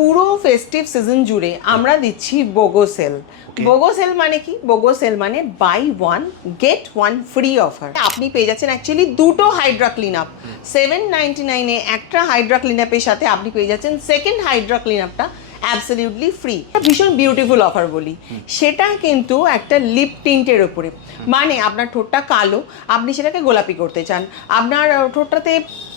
পুরো festive season জুড়ে আমরা দিচ্ছি বোগো সেল। বোগো সেল মানে কি? বোগো সেল মানে buy one get one free offer. আপনি পেয়ে যাচ্ছেন অ্যাকচুয়ালি দুটো হাইড্রা ক্লিন আপ। 799 একটা হাইড্রা ক্লিন আপের সাথে আপনি পেয়ে যাচ্ছেন সেকেন্ড হাইড্রা ক্লিন আপটা অ্যাবসলিউটলি ফ্রি। ভীষণ বিউটিফুল অফার বলি, সেটা কিন্তু একটা লিপ টিন্টের ওপরে। মানে আপনার ঠোঁটটা কালো, আপনি সেটাকে গোলাপি করতে চান, আপনার ঠোঁটটাতে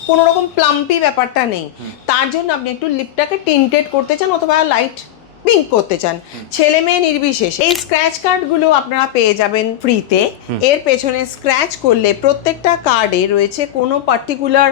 কোনো রকম প্লাম্পি ব্যাপারটা নেই, তার জন্য আপনি একটু লিপটাকে টিন্টেড করতে চান অথবা লাইট পিঙ্ক করতে চান, ছেলে মেয়ে নির্বিশেষে। এই স্ক্র্যাচ কার্ডগুলো আপনারা পেয়ে যাবেন ফ্রিতে। এর পেছনে স্ক্র্যাচ করলে প্রত্যেকটা কার্ডে রয়েছে কোনো পার্টিকুলার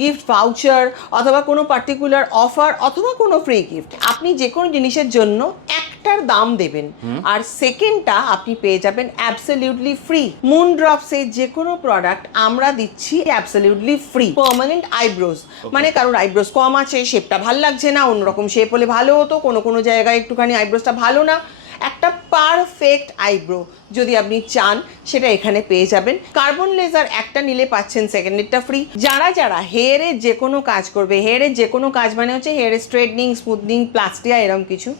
গিফট ভাউচার অথবা কোনো পার্টিকুলার অফার অথবা কোনো ফ্রি গিফট। আপনি যে কোনো জিনিসের জন্য একটার দাম দেবেন আর সেকেন্ডটা আপনি পেয়ে যাবেন অ্যাবসলিউটলি ফ্রি। মুন ড্রপসের যে কোনো প্রোডাক্ট আমরা দিচ্ছি অ্যাবসলিউটলি ফ্রি। পার্মানেন্ট আইব্রোজ, মানে কারোর আইব্রোজ কম আছে, শেপটা ভালো লাগছে না, অন্যরকম শেপ হলে ভালো হতো, কোনো কোনো জায়গায় একটুখানি আইব্রোজটা ভালো না, একটা পারফেক্ট আইব্রো যদি আপনি চান সেটা এখানে পেয়ে যাবেন। কার্বন লেজার একটা নিলে পাচ্ছেন সেকেন্ডেরটা ফ্রি। যারা যারা হেয়ারের যে কোনো কাজ করবে, হেয়ারের যে কোনো কাজ মানে হচ্ছে হেয়ারের স্ট্রেটনিং, স্মুথনিং, প্লাস্টিয়া এরকম কিছু,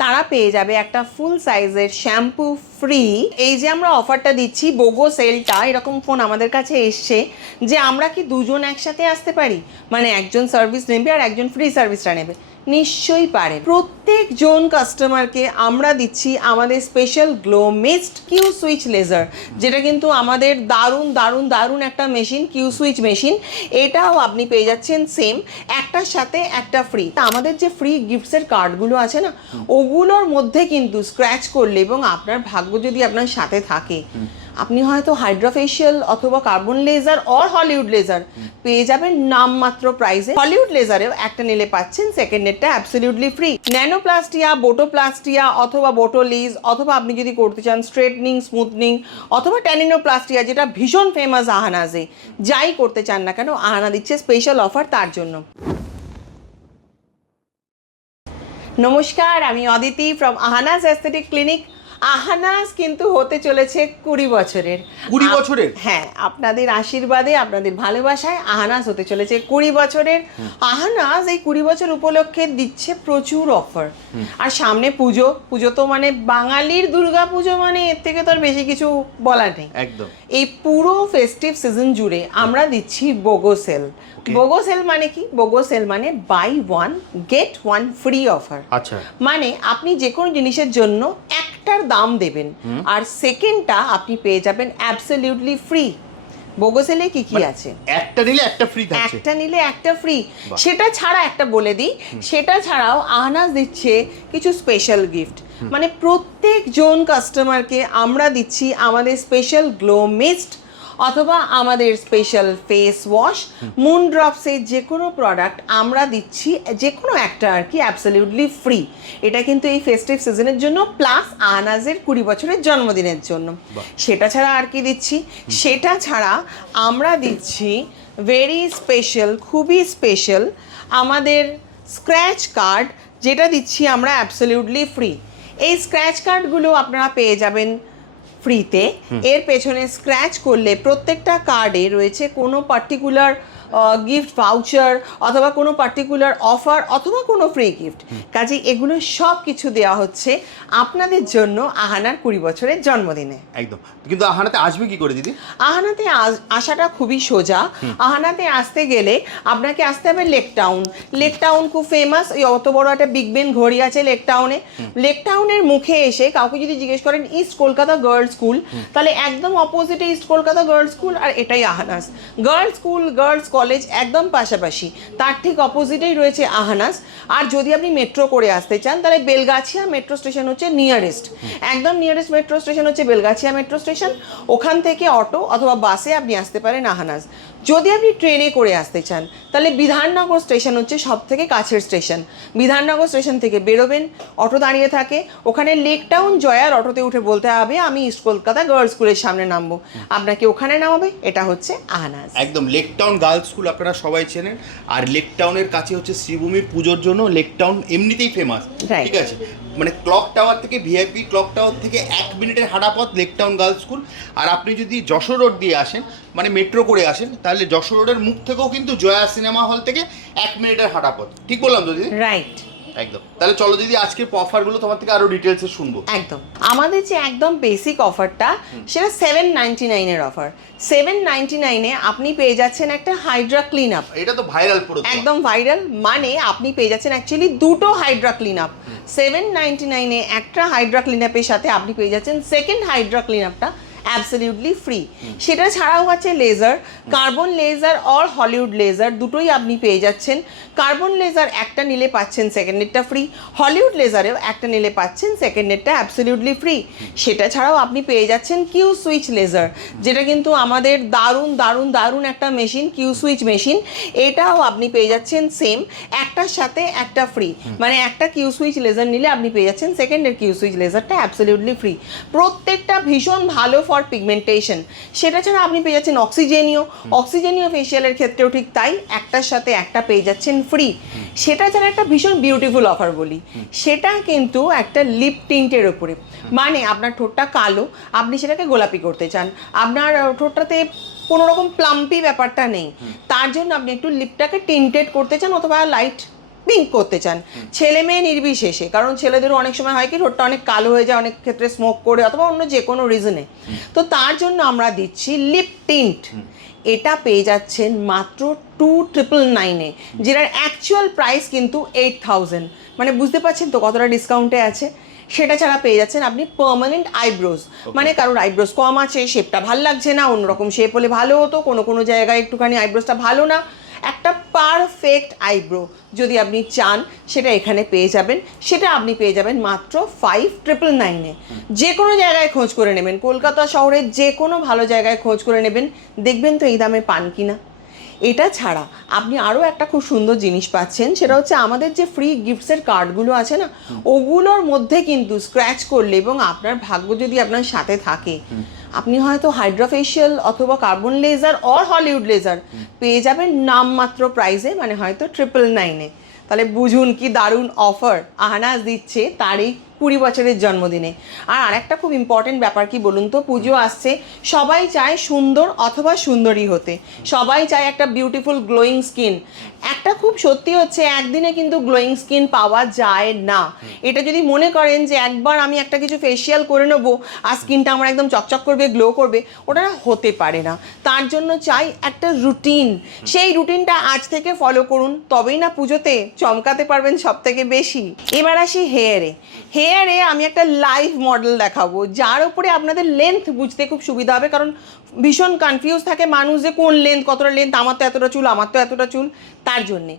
তারা পেয়ে যাবে একটা ফুল সাইজের শ্যাম্পু ফ্রি। এই যে আমরা অফারটা দিচ্ছি বোগো সেলটা, এরকম ফোন আমাদের কাছে এসছে যে আমরা কি দুজন একসাথে আসতে পারি, মানে একজন সার্ভিস নেবে আর একজন ফ্রি সার্ভিসটা নেবে। নিশ্চয়ই পারে। প্রত্যেকজন কাস্টমারকে আমরা দিচ্ছি আমাদের special glow mist Q switch laser, যেটা কিন্তু আমাদের দারুণ দারুণ দারুণ একটা মেশিন, কিউ সুইচ মেশিন। এটাও আপনি পেয়ে যাচ্ছেন সেম একটার সাথে একটা ফ্রি। আমাদের যে ফ্রি গিফটসের কার্ডগুলো আছে না, ওগুলোর মধ্যে কিন্তু স্ক্র্যাচ করলে এবং আপনার ভাগ্য যদি আপনার সাথে থাকে, আপনি হয়তো হাইড্রা ফেশিয়াল অথবা carbon laser or Hollywood laser পেয়ে যাবেন নামমাত্র প্রাইসে। হলিউড লেজারেও একটা নিলে পাচ্ছেন সেকেন্ডেরটা অ্যাবসলিউটলি ফ্রি। ন্যানোপ্লাস্টিয়া, বোটোপ্লাস্টিয়া অথবা বোটোলিজ, অথবা আপনি যদি করতে চান স্ট্রেটনিং, স্মুথনিং অথবা ট্যানিনোপ্লাস্টিয়া, যেটা ভীষণ ফেমাস আহানাজে, যাই করতে চান না কেন আহানা দিচ্ছে স্পেশাল অফার তার জন্য। নমস্কার, আমি অদিতি ফ্রম আহানাজ অ্যাস্থেটিক ক্লিনিক। আহানাজ কিন্তু হতে চলেছে 20 বছরের। 20 বছরের? হ্যাঁ, আপনাদের আশীর্বাদে, আপনাদের ভালোবাসায় আহানাজ হতে চলেছে 20 বছরের। আহানাজ এই 20 বছর উপলক্ষে দিচ্ছে প্রচুর অফার। আর সামনে পুজো, পুজো তো মানে বাঙালির দুর্গা পুজো, মানে এর থেকে তো আর বেশি কিছু বলার নেই। একদম। এই পুরো ফেস্টিভ সিজন জুড়ে আমরা দিচ্ছি বোগো সেল। বোগো সেল মানে কি? বোগো সেল মানে buy one get one free offer. আচ্ছা, মানে আপনি যে কোনো জিনিসের জন্য একটার দাম দেবেন আর সেকেন্ডটা আপনি পেয়ে যাবেন অ্যাবসলিউটলি ফ্রি। বোগো সেলে কি কি আছে? একটা নিলে একটা ফ্রি থাকছে। একটা নিলে একটা ফ্রি। সেটা ছাড়া একটা বলে দিই, সেটা ছাড়াও আহানাজ দিচ্ছে কিছু স্পেশাল গিফট। মানে প্রত্যেকজন কাস্টমারকে আমরা দিচ্ছি আমাদের স্পেশাল গ্লো মিস্ট অথবা আমাদের স্পেশাল ফেস ওয়াশ। মুন ড্রপসের যে কোনো প্রোডাক্ট আমরা দিচ্ছি যে কোনো একটা আর কি অ্যাবসলিউটলি ফ্রি। এটা কিন্তু এই ফেস্টিভ সিজনের জন্য, প্লাস আহানাজের 20 বছরের জন্মদিনের জন্য। সেটা ছাড়া আর কি দিচ্ছি? সেটা ছাড়া আমরা দিচ্ছি ভেরি স্পেশাল, খুবই স্পেশাল আমাদের স্ক্র্যাচ কার্ড, যেটা দিচ্ছি আমরা অ্যাবসলিউটলি ফ্রি। এই স্ক্র্যাচ কার্ডগুলো আপনারা পেয়ে যাবেন ফ্রিতে। এর পেছনে স্ক্র্যাচ করলে প্রত্যেকটা কার্ডে রয়েছে কোনো পার্টিকুলার গিফট ভাউচার অথবা কোনো পার্টিকুলার অফার অথবা কোনো ফ্রি গিফট। কাজে এগুলো সব কিছু দেওয়া হচ্ছে আপনাদের জন্য আহানার 20 বছরের জন্মদিনে। একদম। কিন্তু আহানাতে আসবে কি করে দিদি? আহানাতে আসাটা খুবই সোজা। আহানাতে আসতে গেলে আপনাকে আসতে হবে লেক টাউন। লেক টাউন খুব ফেমাস, ওই অত বড় একটা বিগ বেন ঘড়ি আছে লেক টাউনে। লেক টাউনের মুখে এসে কাউকে যদি জিজ্ঞেস করেন ইস্ট কলকাতা গার্লস স্কুল, তাহলে একদম অপোজিটে ইস্ট কলকাতা গার্লস স্কুল আর এটাই আহানাজ। গার্লস স্কুল, গার্লস কলেজ একদম পাশাপাশি, তার ঠিক অপোজিটেই রয়েছে আহানাজ। আর যদি আপনি মেট্রো করে আসতে চান তাহলে বেলগাছিয়া মেট্রো স্টেশন হচ্ছে নিয়ারেস্ট। একদম নিয়ারেস্ট মেট্রো স্টেশন হচ্ছে বেলগাছিয়া মেট্রো স্টেশন। ওখান থেকে অটো অথবা বাসে আপনি আসতে পারেন আহানাজ। যদি আপনি ট্রেনে করে আসতে চান তাহলে বিধাননগর স্টেশন হচ্ছে সব থেকে কাছের স্টেশন। বিধাননগর স্টেশন থেকে বেরোবেন, অটো দাঁড়িয়ে থাকে, ওখানে লেক টাউন জয়ার অটোতে উঠে বলতে হবে আমি ইস্ট কলকাতা গার্লস স্কুলের সামনে নামবো, আপনাকে ওখানে নামাবে। এটা হচ্ছে আহানাজ। একদম লেক টাউন গার্লস স্কুল আপনারা সবাই চেনেন। আর লেক টাউনের কাছে হচ্ছে শ্রীভূমি, পুজোর জন্য লেক টাউন এমনিতেই ফেমাস, ঠিক আছে? মানে ক্লক টাওয়ার থেকে, ভিআইপি ক্লক টাওয়ার থেকে 1 মিনিটের হাঁটা পথ লেক টাউন গার্লস স্কুল। আর আপনি যদি যশোর রোড দিয়ে আসেন, মানে মেট্রো করে আসেন, তাহলে যশোর রোডের মুখ থেকেও কিন্তু জয়া সিনেমা হল থেকে 1 মিনিটের হাঁটা পথ। ঠিক বললাম তো দিদি? রাইট। একদম। তাহলে চলো দিদি আজকে অফারগুলো তোমার থেকে আরো ডিটেলসে শুনবো। একদম, আমাদের যে একদম বেসিক অফারটা সেটা 799 এর অফার। 799 এ আপনি পেয়ে যাচ্ছেন একটা হাইড্রা ক্লিন আপ। এটা তো ভাইরাল পুরো, একদম ভাইরাল, মানে আপনি পেয়ে যাচ্ছেন অ্যাকচুয়ালি দুটো হাইড্রা ক্লিন আপ। 799 এ একটা হাইড্রা ক্লিন আপের সাথে আপনি পেয়ে যাচ্ছেন সেকেন্ড হাইড্রা ক্লিন আপটা অ্যাবসলিউটলি ফ্রি। সেটা ছাড়াও আছে laser, carbon laser or Hollywood laser, দুটোই আপনি পেয়ে যাচ্ছেন। কার্বন লেজার একটা নিলে পাচ্ছেন সেকেন্ডেরটা ফ্রি, হলিউড লেজারেও একটা নিলে পাচ্ছেন সেকেন্ডেরটা অ্যাবসলিউটলি ফ্রি। সেটা ছাড়াও আপনি পেয়ে যাচ্ছেন কিউ সুইচ লেজার, যেটা কিন্তু আমাদের দারুণ দারুণ দারুণ একটা মেশিন, কিউ সুইচ মেশিন। এটাও আপনি পেয়ে যাচ্ছেন সেম, একটার সাথে একটা ফ্রি, মানে একটা কিউ সুইচ লেজার নিলে আপনি পেয়ে যাচ্ছেন সেকেন্ডের কিউ সুইচ লেজারটা অ্যাবসলিউটলি ফ্রি। প্রত্যেকটা ভীষণ ভালো ফর পিগমেন্টেশন। সেটা ছাড়া আপনি পেয়ে যাচ্ছেন অক্সিজেনীয় ফেশিয়ালের ক্ষেত্রেও ঠিক তাই, একটার সাথে একটা পেয়ে যাচ্ছেন ফ্রি। সেটা ছাড়া একটা ভীষণ বিউটিফুল অফার বলি, সেটা কিন্তু একটা লিপ টিন্টের ওপরে, মানে আপনার ঠোঁটটা কালো, আপনি সেটাকে গোলাপি করতে চান, আপনার ঠোঁটটাতে কোনো রকম প্লাম্পি ব্যাপারটা নেই, তার জন্য আপনি একটু লিপটাকে টিন্টেড করতে চান অথবা লাইট পিঙ্ক করতে চান, ছেলে মেয়ে নির্বিশেষে। কারণ ছেলেদেরও অনেক সময় হয় কি ঠোঁটটা অনেক কালো হয়ে যায় অনেক ক্ষেত্রে স্মোক করে অথবা অন্য যে কোনো রিজনে, তো তার জন্য আমরা দিচ্ছি লিপ টিন্ট। এটা পেয়ে যাচ্ছেন মাত্র 2999-এ, যেটার অ্যাকচুয়াল প্রাইস কিন্তু 8000, মানে বুঝতে পারছেন তো কতটা ডিসকাউন্টে আছে। সেটা ছাড়া পেয়ে যাচ্ছেন আপনি পার্মানেন্ট আইব্রোজ, মানে কারোর আইব্রোজ কম আছে, শেপটা ভালো লাগছে না, অন্যরকম শেপ হলে ভালো হতো, কোনো কোনো জায়গায় একটুখানি আইব্রোজটা ভালো না, একটা পারফেক্ট আইব্রো যদি আপনি চান সেটা এখানে পেয়ে যাবেন। সেটা আপনি পেয়ে যাবেন মাত্র 5999-এ। যে কোনো জায়গায় খোঁজ করে নেবেন, কলকাতা শহরের যে কোনো ভালো জায়গায় খোঁজ করে নেবেন, দেখবেন তো এই দামে পান কিনা। এটা ছাড়া আপনি আরও একটা খুব সুন্দর জিনিস পাচ্ছেন, সেটা হচ্ছে আমাদের যে ফ্রি গিফটসের কার্ডগুলো আছে না, ওগুলোর মধ্যে কিন্তু স্ক্র্যাচ করলে এবং আপনার ভাগ্য যদি আপনার সাথে থাকে, আপনি হয়তো হাইড্রা ফেশিয়াল অথবা carbon laser or Hollywood laser পেয়ে যাবেন নামমাত্র প্রাইসে, মানে হয়তো 999-এ। তাহলে বুঝুন কি দারুণ অফার আহানাজ দিচ্ছে তার এই 20 বছরের জন্মদিনে। আর আরেকটা খুব ইম্পর্টেন্ট ব্যাপার কি বলুন তো, পুজো আসছে, সবাই চায় সুন্দর অথবা সুন্দরী হতে, সবাই চায় একটা বিউটিফুল গ্লোয়িং স্কিন। একটা খুব সত্যি হচ্ছে একদিনে কিন্তু গ্লোয়িং স্কিন পাওয়া যায় না। এটা যদি মনে করেন যে একবার আমি একটা কিছু ফেশিয়াল করে নেবো আর স্কিনটা আমার একদম চকচক করবে, গ্লো করবে, ওটা হতে পারে না। তার জন্য চাই একটা রুটিন, সেই রুটিনটা আজ থেকে ফলো করুন, তবেই না পুজোতে চমকাতে পারবেন সব থেকে বেশি। এবার আসি হেয়ারে আমি একটা লাইভ মডেল দেখাবো, যার উপরে আপনাদের লেন্থ বুঝতে খুব সুবিধা হবে, কারণ ভীষণ কনফিউজ থাকে মানুষ যে কোন লেন্থ, কতটা লেন্থ, আমার তো এতটা চুল, আমার তো এতটা চুল। তার জন্যে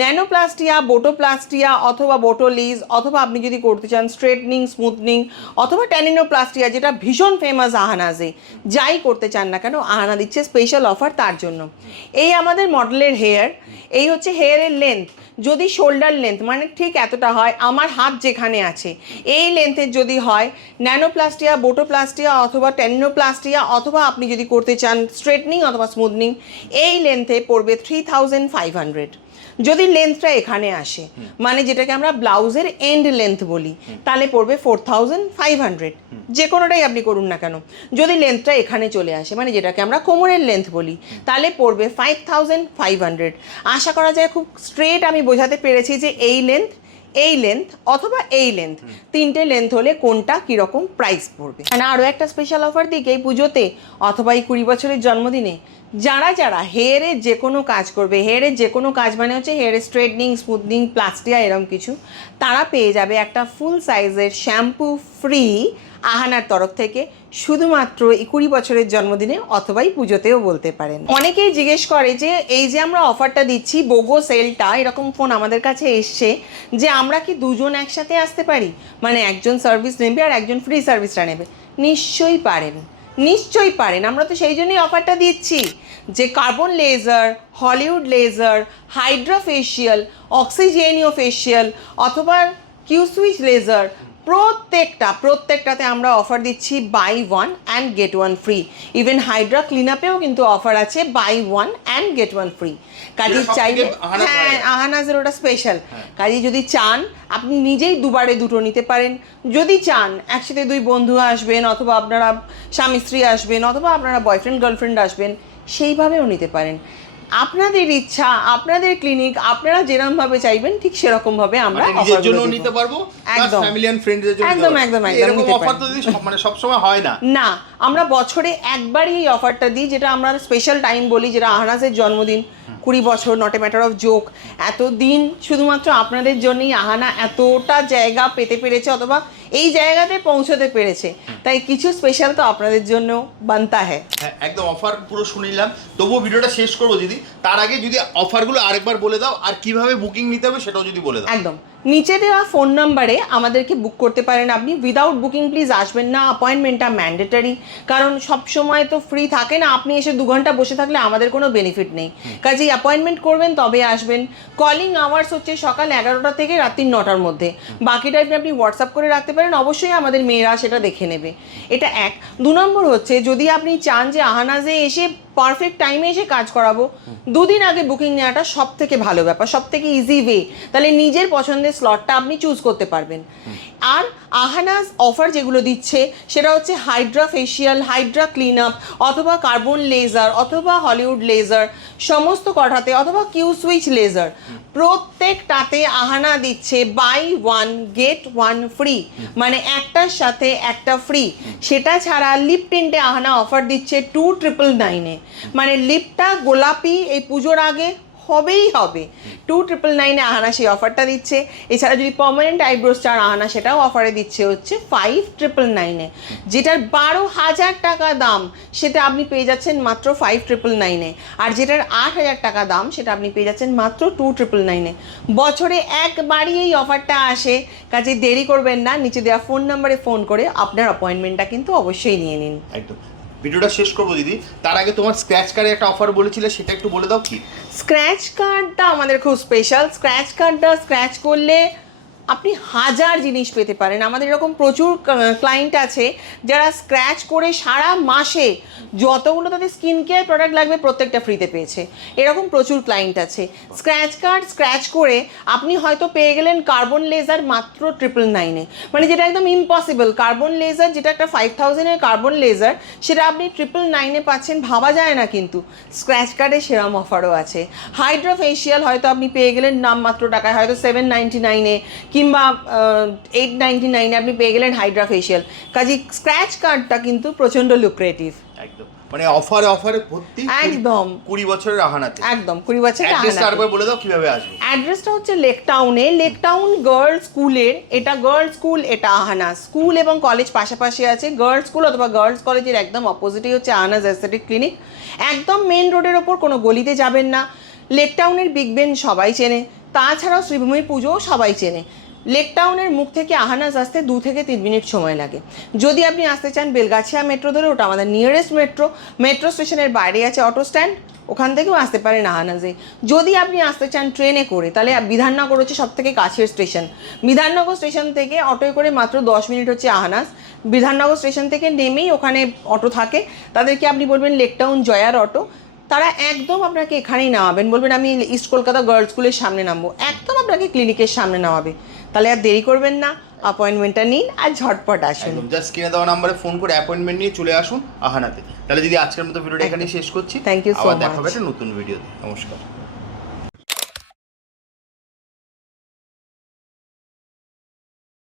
ন্যানোপ্লাস্টিয়া, বোটোপ্লাস্টিয়া অথবা বোটোলিজ, অথবা আপনি যদি করতে চান স্ট্রেটনিং, স্মুথনিং অথবা ট্যানিনোপ্লাস্টিয়া, যেটা ভীষণ ফেমাস আহানাজে, যাই করতে চান না কেন আহানা দিচ্ছে স্পেশাল অফার তার জন্য। এই আমাদের মডেলের হেয়ার, এই হচ্ছে হেয়ারের লেন্থ। যদি শোল্ডার লেন্থ মানে ঠিক এতটা হয়, আমার হাত যেখানে আছে এই লেন্থের যদি হয়, ন্যানোপ্লাস্টিয়া, বোটোপ্লাস্টিয়া অথবা ট্যানিনোপ্লাস্টিয়া, অথবা আপনি যদি করতে চান স্ট্রেটনিং অথবা স্মুথনিং, এই লেন্থে পড়বে 3500। যদি লেন্থটা এখানে আসে, মানে যেটাকে আমরা ব্লাউজের এন্ড লেন্থ বলি, তাহলে পড়বে 4500। যে কোনোটাই আপনি করুন না কেন। যদি লেন্থটা এখানে চলে আসে, মানে যেটাকে আমরা কোমরের লেন্থ বলি, তাহলে পড়বে 5500। আশা করা যায় খুব স্ট্রেট আমি বোঝাতে পেরেছি যে এই লেন্থ অথবা এই লেন্থ, তিনটে লেন্থ হলে কোনটা কীরকম প্রাইস পড়বে। মানে আরও একটা স্পেশাল অফার দিক এই পুজোতে অথবা এই 20 বছরের জন্মদিনে, যারা হেয়ারের যে কোনো কাজ করবে, হেয়ারের যে কোনো কাজ মানে হচ্ছে হেয়ারের স্ট্রেটনিং, স্মুথনিং, প্লাস্টিয়া এরকম কিছু, তারা পেয়ে যাবে একটা ফুল সাইজের শ্যাম্পু ফ্রি আহানার তরফ থেকে, শুধুমাত্র এই 20 বছরের জন্মদিনে অথবা এই পুজোতেও বলতে পারেন। অনেকেই জিজ্ঞেস করে যে এই যে আমরা অফারটা দিচ্ছি বোগো সেলটা, এরকম ফোন আমাদের কাছে এসছে যে আমরা কি দুজন একসাথে আসতে পারি, মানে একজন সার্ভিস নেবে আর একজন ফ্রি সার্ভিসটা নেবে। নিশ্চয়ই পারেন, আমরা তো সেই জন্যই অফারটা দিচ্ছি যে carbon laser, Hollywood laser, hydra facial, অক্সিজেনীয় ফেশিয়াল অথবা কিউ সুইচ লেজার, প্রত্যেকটাতে আমরা অফার দিচ্ছি buy 1 and get 1 free. Even hydra clean আপেও কিন্তু অফার আছে বাই 1 অ্যান্ড গেট 1 ফ্রি। কাজে চাইলে হ্যাঁ আহানাজের ওটা স্পেশাল। কাজে যদি চান আপনি নিজেই দুবারে দুটো নিতে পারেন, যদি চান একসাথে দুই বন্ধু আসবেন অথবা আপনারা স্বামী স্ত্রী আসবেন অথবা আপনারা বয়ফ্রেন্ড গার্লফ্রেন্ড আসবেন, সেইভাবেও নিতে পারেন। আপনাদের ইচ্ছা, আপনাদের ক্লিনিক, আপনারা যেরকম ভাবে চাইবেন ঠিক সেরকম ভাবে আমরা মানে নিজের জন্য নিতে পারবো, একদম ফ্যামিলি এন্ড ফ্রেন্ডসদের জন্য একদম একদম এরকম নিতে অফার পারেন। তো দিদি মানে সব সময় হয় না। না, আমরা বছরে একবারই এই অফারটা দিই, যেটা আমরা স্পেশাল টাইম বলি, যেটা আহানাসের জন্মদিন, 20 বছর, not a matter of joke. এতদিন শুধুমাত্র আপনাদের জন্যই আহানা এতটা জায়গা পেতে পেরেছে, অথবা এই জায়গাতে পৌঁছতে পেরেছে, তাই কিছু স্পেশাল তো আপনাদের জন্য বানতা হ্যাঁ। একদম অফার পুরো শুনিলাম, তবুও ভিডিওটা শেষ করবো দিদি। তার আগে যদি অফারগুলো আরেকবার বলে দাও, আর কিভাবে বুকিং নিতে হবে সেটাও যদি বলে দাও। একদম, নিচে দেওয়া ফোন নাম্বারে আমাদেরকে বুক করতে পারেন আপনি। উইদাউট বুকিং প্লিজ আসবেন না, অ্যাপয়েন্টমেন্টটা ম্যান্ডেটারি, কারণ সব সময় তো ফ্রি থাকে না। আপনি এসে 2 ঘন্টা বসে থাকলে আমাদের কোনো বেনিফিট নেই, কাজেই অ্যাপয়েন্টমেন্ট করবেন তবে আসবেন। কলিং আওয়ার্স হচ্ছে সকাল 11টা থেকে রাত্রি 9টার মধ্যে, বাকিটা আপনি হোয়াটসঅ্যাপ করে রাখতে পারেন, অবশ্যই আমাদের মেয়েরা সেটা দেখে নেবে। এটা 1। 2 নম্বর হচ্ছে, যদি আপনি চান যে আহানাজে এসে পারফেক্ট টাইমে এসে কাজ করাবো, 2 দিন আগে বুকিং নেওয়াটা সব থেকে ভালো ব্যাপার, সব থেকে ইজি ওয়ে, তাহলে নিজের পছন্দের স্লটটা আপনি চুজ করতে পারবেন। আর আহানাস অফার যেগুলো দিচ্ছে সেটা হচ্ছে Hydra facial, Hydra clean up, অথবা কার্বন লেজার, অথবা হলিউড লেজার, সমস্ত কটাতে, অথবা কিউ সুইচ লেজার, প্রত্যেকটাতে আহানা দিচ্ছে বাই 1 গেট 1 ফ্রি, মানে একটার সাথে একটা ফ্রি। সেটা ছাড়া লিপ টিন্টে আহানা অফার দিচ্ছে 2,999-এ, মানে লিপটা গোলাপি এই পুজোর আগে হবেই হবে। 2,999-এ আহানা সেই অফারটা দিচ্ছে। এছাড়া যদি পার্মানেন্ট আইব্রোস চান আহানা, সেটাও অফারে দিচ্ছে হচ্ছে 5,999-এ, যেটার 12,000 টাকা দাম সেটা আপনি পেয়ে যাচ্ছেন মাত্র 5,999-এ, আর যেটার 8,000 টাকা দাম সেটা আপনি পেয়ে যাচ্ছেন মাত্র 2,999-এ। বছরে একবারই এই অফারটা আসে, কাজে দেরি করবেন না, নিচে দেওয়া ফোন নাম্বারে ফোন করে আপনার অ্যাপয়েন্টমেন্টটা কিন্তু অবশ্যই নিয়ে নিন। একদম। ভিডিওটা শেষ করবো দিদি, তার আগে তোমার স্ক্র্যাচ কার্ডের একটা অফার বলেছিলে, সেটা একটু বলে দাও কি? স্ক্র্যাচ কার্ডটা আমাদের খুব স্পেশাল। স্ক্র্যাচ কার্ডটা স্ক্র্যাচ করলে আপনি 1000 জিনিস পেতে পারেন। আমাদের এরকম প্রচুর ক্লায়েন্ট আছে যারা স্ক্র্যাচ করে সারা মাসে যতগুলো তাদের স্কিন কেয়ার প্রোডাক্ট লাগবে প্রত্যেকটা ফ্রিতে পেয়েছে, এরকম প্রচুর ক্লায়েন্ট আছে। স্ক্র্যাচ কার্ড স্ক্র্যাচ করে আপনি হয়তো পেয়ে গেলেন কার্বন লেজার মাত্র 999-এ, মানে যেটা একদম ইম্পসিবল। কার্বন লেজার যেটা একটা 5,000-এর কার্বন লেজার, সেটা আপনি 999-এ পাচ্ছেন, ভাবা যায় না। কিন্তু স্ক্র্যাচ কার্ডে সেরম অফারও আছে। হাইড্রা ফেশিয়াল হয়তো আপনি পেয়ে গেলেন নামমাত্র টাকায়, হয়তো 799-এ কিংবা 899-এ আপনি পেয়ে গেলেন হাইড্রা ফেশিয়াল। কাজে স্ক্র্যাচ কার্ডটা কিন্তু প্রচণ্ড লুক্রেটিভ। একদম, মানে অফারে ভর্তি। একদম 20 বছরের আহানাতে। একদম 20 বছরের অ্যাড্রেসটা আহানাতে। আরেকবার বলে দাও কিভাবে আসবে। অ্যাড্রেসটা হচ্ছে লেক টাউনে, লেক টাউন গার্লস স্কুলের, এটা গার্লস স্কুল, এটা আহানাস স্কুল এবং কলেজ পাশাপাশি আছে। গার্লস স্কুল অথবা গার্লস কলেজের একদম অপোজিটই হচ্ছে আহানাস অ্যাস্থেটিক ক্লিনিক। একদম মেন রোডের ওপর, কোনো গলিতে যাবেন না। লেক টাউনের বিগ বেন সবাই চেনে, তাছাড়াও শ্রীভূমির পুজোও সবাই চেনে। লেক টাউনের মুখ থেকে আহানাস আসতে 2 থেকে 3 মিনিট সময় লাগে। যদি আপনি আসতে চান বেলগাছিয়া মেট্রো ধরে, ওটা আমাদের নিয়ারেস্ট মেট্রো স্টেশনের বাইরে আছে অটো স্ট্যান্ড, ওখান থেকেও আসতে পারেন আহানাসে। যদি আপনি আসতে চান ট্রেনে করে, তাহলে বিধাননগর হচ্ছে সব থেকে কাছের স্টেশন। বিধাননগর স্টেশন থেকে অটোয় করে মাত্র 10 মিনিট হচ্ছে আহানাস। বিধাননগর স্টেশন থেকে নেমেই ওখানে অটো থাকে, তাদেরকে আপনি বলবেন লেক টাউন জয়ার অটো, তারা একদম আপনাকে এখানেই নামাবেন। বলবেন আমি ইস্ট কলকাতা গার্লস স্কুলের সামনে নামবো, একদম আপনাকে ক্লিনিকের সামনে নামাবে। তাহলে আর দেরি করবেন না, অ্যাপয়েন্টমেন্টটা নিন আর ঝটপট আসুন। একদম, জাস্ট স্ক্রিনে দেওয়া নম্বরে ফোন করে অ্যাপয়েন্টমেন্ট নিয়ে চলে আসুন আহানাতে। তাহলে যদি আজকের মতো ভিডিওটা এখানেই শেষ করছি, থ্যাংক ইউ সো আবার মাচ। দেখা হবে একটা নতুন ভিডিওতে। নমস্কার।